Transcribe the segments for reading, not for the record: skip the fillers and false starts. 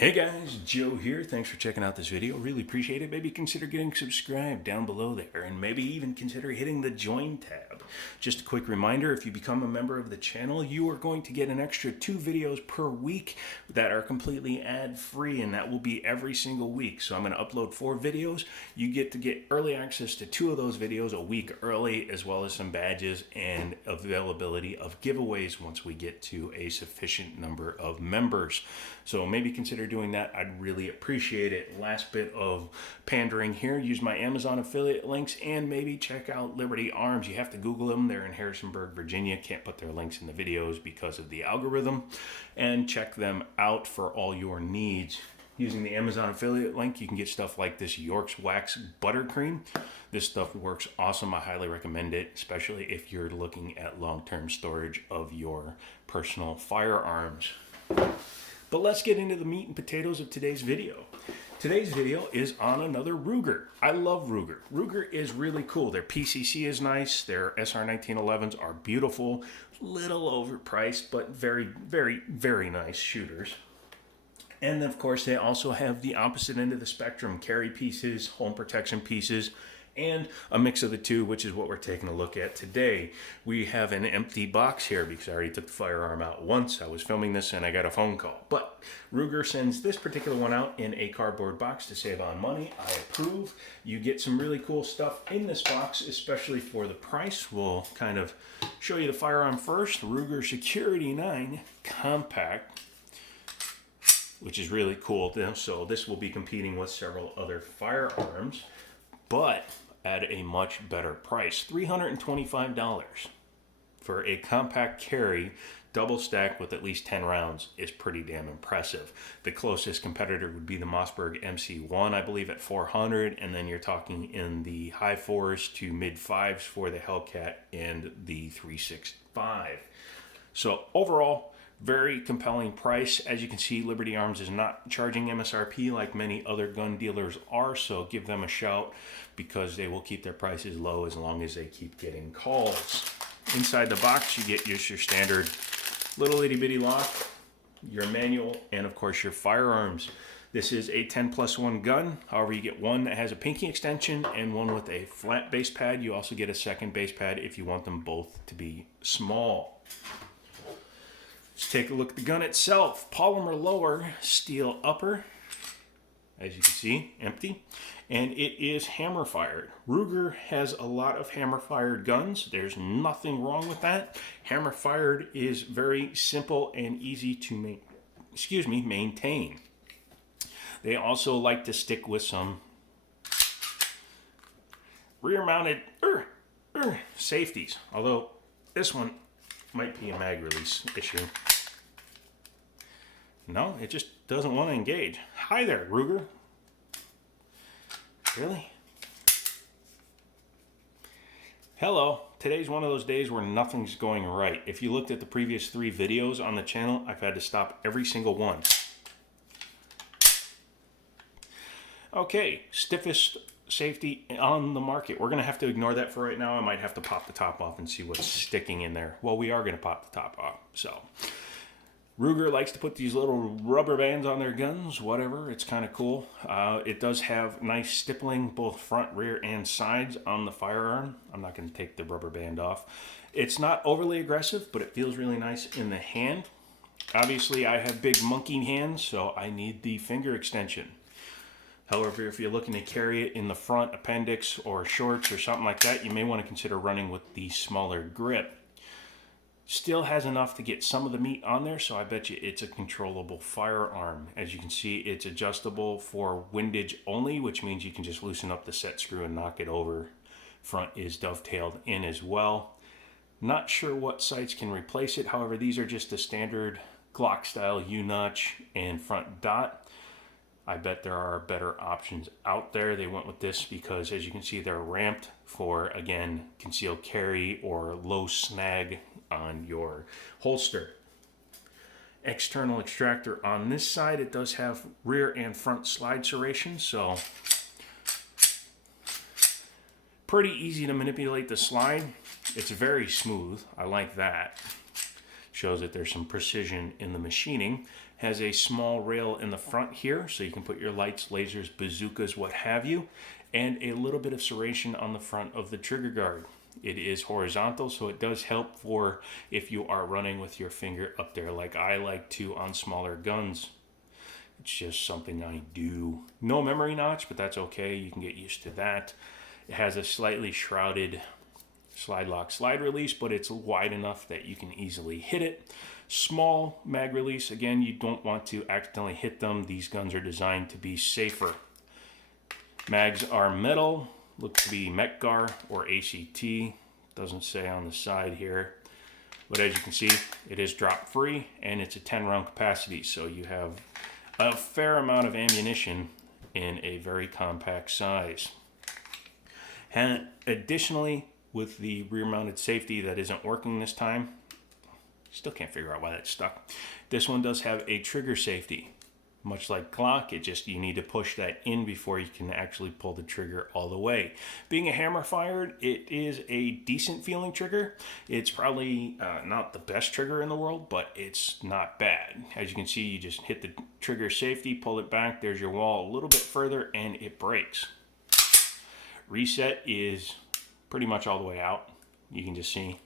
Hey guys, Joe here. Thanks for checking out this video. Really appreciate it. Maybe consider getting subscribed down below there and maybe even consider hitting the join tab. Just a quick reminder, if you become a member of the channel, you are going to get an extra 2 videos per week that are completely ad-free, and that will be every single week. So I'm going to upload 4 videos. You get to get early access to 2 of those videos a week early, as well as some badges and availability of giveaways once we get to a sufficient number of members. So maybe consider doing that. I'd really appreciate it. Last bit of pandering here. Use my Amazon affiliate links and maybe check out Liberty Arms. You have to Google them. They're in Harrisonburg, Virginia. Can't put their links in the videos because of the algorithm. And check them out for all your needs. Using the Amazon affiliate link, you can get stuff like this York's Wax Buttercream. This stuff works awesome. I highly recommend it, especially if you're looking at long-term storage of your personal firearms. But let's get into the meat and potatoes of today's video. Today's video is on another Ruger. I love Ruger. Ruger is really cool. Their PCC is nice. Their SR 1911s are beautiful. Little overpriced, but very, very, very nice shooters. And of course, they also have the opposite end of the spectrum, carry pieces, home protection pieces, and a mix of the two, which is what we're taking a look at today. We have an empty box here because I already took the firearm out once. I was filming this and I got a phone call. But Ruger sends this particular one out in a cardboard box to save on money. I approve. You get some really cool stuff in this box, especially for the price. We'll kind of show you the firearm first. Ruger Security 9 Compact, which is really cool. So this will be competing with several other firearms, but at a much better price. $325 for a compact carry, double stack with at least 10 rounds is pretty damn impressive. The closest competitor would be the Mossberg MC1, I believe, at $400, and then you're talking in the high 4s to mid 5s for the Hellcat and the 365. So overall, very compelling price. As you can see, Liberty Arms is not charging MSRP like many other gun dealers are, so give them a shout because they will keep their prices low as long as they keep getting calls. Inside the box, you get your standard little itty bitty lock, your manual, and of course your firearms. This is a 10+1 gun. However, you get one that has a pinky extension and one with a flat base pad. You also get a second base pad if you want them both to be small. Let's take a look at the gun itself. Polymer lower, steel upper, as you can see, empty. And it is hammer fired. Ruger has a lot of hammer fired guns. There's nothing wrong with that. Hammer fired is very simple and easy to maintain. They also like to stick with some rear mounted safeties, although this one might be a mag release issue. No, it just doesn't want to engage. Hi there, Ruger. Really? Hello. Today's one of those days where nothing's going right. If you looked at the previous 3 videos on the channel, I've had to stop every single one. Okay, stiffest safety on the market. We're going to have to ignore that for right now. I might have to pop the top off and see what's sticking in there. Well, we are going to pop the top off. So Ruger likes to put these little rubber bands on their guns, whatever. It's kind of cool. It does have nice stippling, both front, rear, and sides on the firearm. I'm not going to take the rubber band off. It's not overly aggressive, but it feels really nice in the hand. Obviously, I have big monkey hands, so I need the finger extension. However, if you're looking to carry it in the front appendix or shorts or something like that, you may want to consider running with the smaller grip. Still has enough to get some of the meat on there, so I bet you it's a controllable firearm. As you can see, it's adjustable for windage only, which means you can just loosen up the set screw and knock it over. Front is dovetailed in as well. Not sure what sights can replace it. However, these are just the standard Glock style U-notch and front dot. I bet there are better options out there. They went with this because, as you can see, they're ramped for, again, concealed carry or low snag on your holster. External extractor on this side. It does have rear and front slide serration, so pretty easy to manipulate the slide. It's very smooth. I like that. Shows that there's some precision in the machining. Has a small rail in the front here, so you can put your lights, lasers, bazookas, what have you, and a little bit of serration on the front of the trigger guard. It is horizontal, so it does help for if you are running with your finger up there like I like to on smaller guns. It's just something I do. No memory notch, but that's okay. You can get used to that. It has a slightly shrouded slide lock slide release, but it's wide enough that you can easily hit it. Small mag release. Again, you don't want to accidentally hit them. These guns are designed to be safer. Mags are metal. Look to be Metgar or ACT. Doesn't say on the side here. But as you can see, it is drop free and it's a 10 round capacity. So you have a fair amount of ammunition in a very compact size. And additionally, with the rear mounted safety that isn't working this time, still can't figure out why that's stuck. This one does have a trigger safety. Much like Glock, you need to push that in before you can actually pull the trigger all the way. Being a hammer fired, it is a decent feeling trigger. It's probably not the best trigger in the world, but it's not bad. As you can see, you just hit the trigger safety, pull it back, there's your wall a little bit further, and it breaks. Reset is pretty much all the way out. You can just see.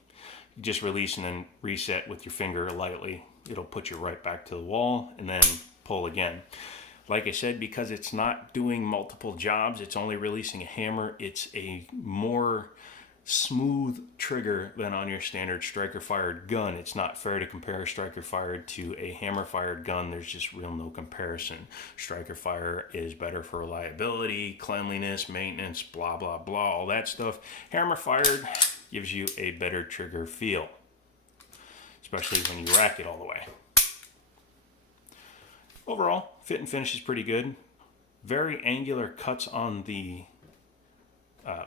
You just release and then reset with your finger lightly. It'll put you right back to the wall and then pull again. Like I said, because it's not doing multiple jobs, it's only releasing a hammer, it's a more smooth trigger than on your standard striker fired gun. It's not fair to compare a striker fired to a hammer fired gun. There's just real no comparison. Striker fire is better for reliability, cleanliness, maintenance, blah blah blah, all that stuff. Hammer fired gives you a better trigger feel, especially when you rack it all the way. Overall, fit and finish is pretty good. Very angular cuts on the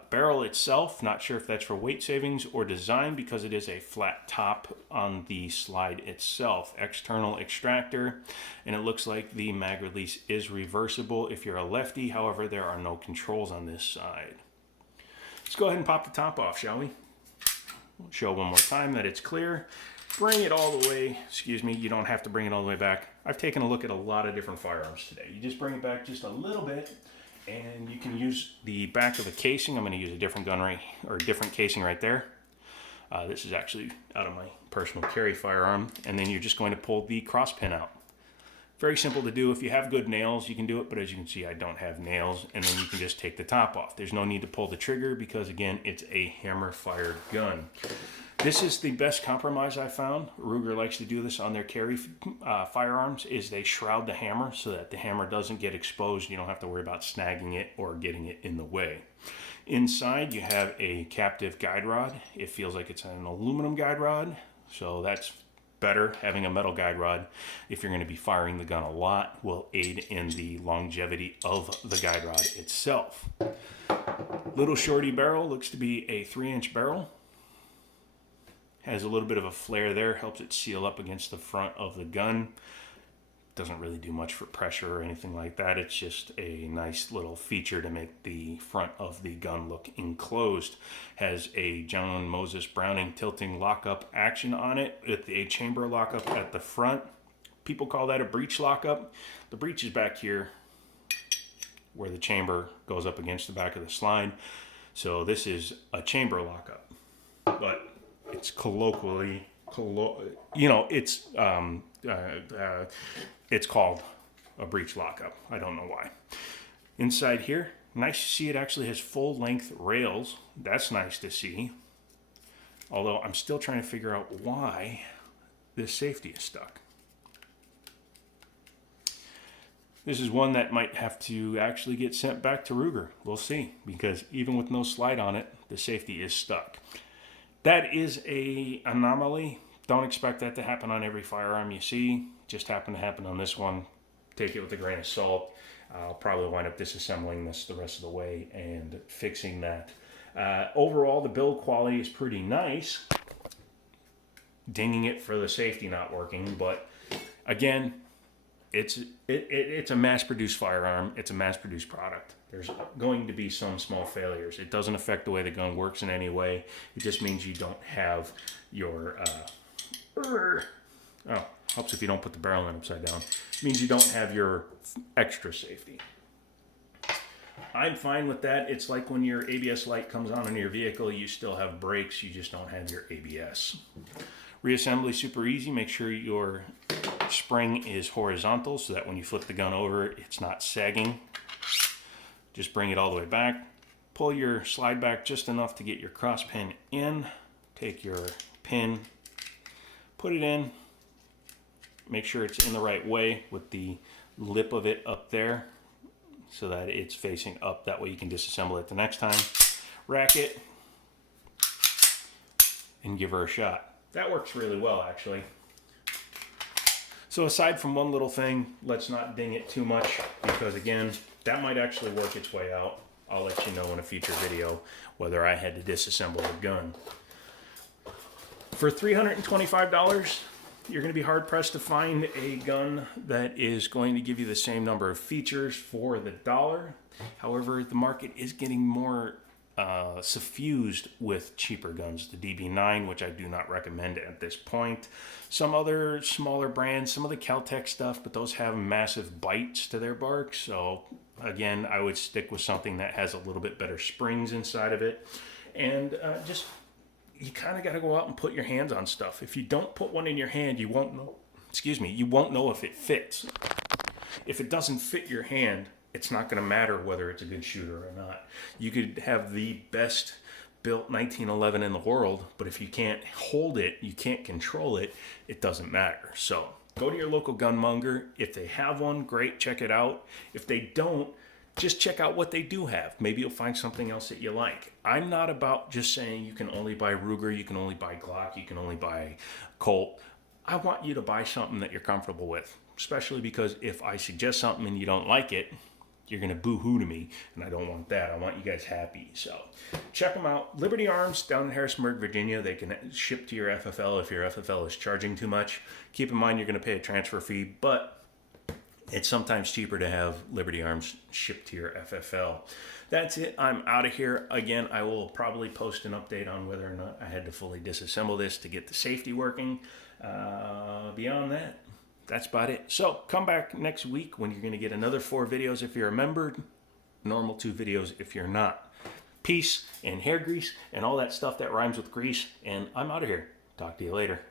barrel itself. Not sure if that's for weight savings or design because it is a flat top on the slide itself. External extractor, and it looks like the mag release is reversible if you're a lefty. However, there are no controls on this side. Let's go ahead and pop the top off, shall we? We'll show one more time that it's clear. Bring it all the way, you don't have to bring it all the way back. I've taken a look at a lot of different firearms today. You just bring it back just a little bit, and you can use the back of the casing. I'm going to use a different different casing right there. This is actually out of my personal carry firearm, and then you're just going to pull the cross pin out. Very simple to do. If you have good nails, you can do it, but as you can see, I don't have nails, and then you can just take the top off. There's no need to pull the trigger because, again, it's a hammer-fired gun. This is the best compromise I found. Ruger likes to do this on their carry firearms, is they shroud the hammer so that the hammer doesn't get exposed. You don't have to worry about snagging it or getting it in the way. Inside, you have a captive guide rod. It feels like it's an aluminum guide rod, so that's better. Having a metal guide rod, if you're going to be firing the gun a lot, will aid in the longevity of the guide rod itself. Little shorty barrel, looks to be a 3-inch barrel. Has a little bit of a flare there, helps it seal up against the front of the gun. Doesn't really do much for pressure or anything like that. It's just a nice little feature to make the front of the gun look enclosed. Has a John Moses Browning tilting lockup action on it with a chamber lockup at the front. People call that a breech lockup. The breech is back here where the chamber goes up against the back of the slide. So this is a chamber lockup, but it's it's called a breech lockup. I don't know why. Inside here, nice to see it actually has full-length rails. That's nice to see. Although I'm still trying to figure out why this safety is stuck. This is one that might have to actually get sent back to Ruger. We'll see, because even with no slide on it, the safety is stuck. That is an anomaly. Don't expect that to happen on every firearm you see. Just happened to happen on this one. Take it with a grain of salt. I'll probably wind up disassembling this the rest of the way and fixing that. Overall, the build quality is pretty nice. Dinging it for the safety not working, but again, it's a mass-produced firearm. It's a mass-produced product. There's going to be some small failures. It doesn't affect the way the gun works in any way. It just means you don't have your Helps if you don't put the barrel in upside down. It means you don't have your extra safety. I'm fine with that. It's like when your ABS light comes on in your vehicle, you still have brakes, you just don't have your ABS. Reassembly super easy. Make sure your spring is horizontal so that when you flip the gun over, it's not sagging. Just bring it all the way back. Pull your slide back just enough to get your cross pin in. Take your pin, put it in. Make sure it's in the right way with the lip of it up there so that it's facing up. That way you can disassemble it the next time. Rack it and give her a shot. That works really well, actually. So aside from one little thing, let's not ding it too much because, again, that might actually work its way out. I'll let you know in a future video whether I had to disassemble the gun. For $325, you're going to be hard-pressed to find a gun that is going to give you the same number of features for the dollar. However, the market is getting more suffused with cheaper guns. The DB9, which I do not recommend at this point. Some other smaller brands, some of the Caltech stuff, but those have massive bites to their bark. So again, I would stick with something that has a little bit better springs inside of it. And just, you kind of got to go out and put your hands on stuff. If you don't put one in your hand, you won't know, you won't know if it fits. If it doesn't fit your hand, it's not going to matter whether it's a good shooter or not. You could have the best built 1911 in the world, but if you can't hold it, you can't control it, it doesn't matter. So go to your local gunmonger. If they have one, great, check it out. If they don't, just check out what they do have. Maybe you'll find something else that you like. I'm not about just saying you can only buy Ruger, you can only buy Glock, you can only buy Colt. I want you to buy something that you're comfortable with, especially because if I suggest something and you don't like it, you're going to boo-hoo to me, and I don't want that. I want you guys happy. So check them out. Liberty Arms down in Harrisonburg, Virginia. They can ship to your FFL if your FFL is charging too much. Keep in mind you're going to pay a transfer fee, but it's sometimes cheaper to have Liberty Arms shipped to your FFL. That's it. I'm out of here. Again, I will probably post an update on whether or not I had to fully disassemble this to get the safety working. Beyond that, that's about it. So come back next week when you're going to get another 4 videos if you're a member, normal 2 videos if you're not. Peace and hair grease and all that stuff that rhymes with grease. And I'm out of here. Talk to you later.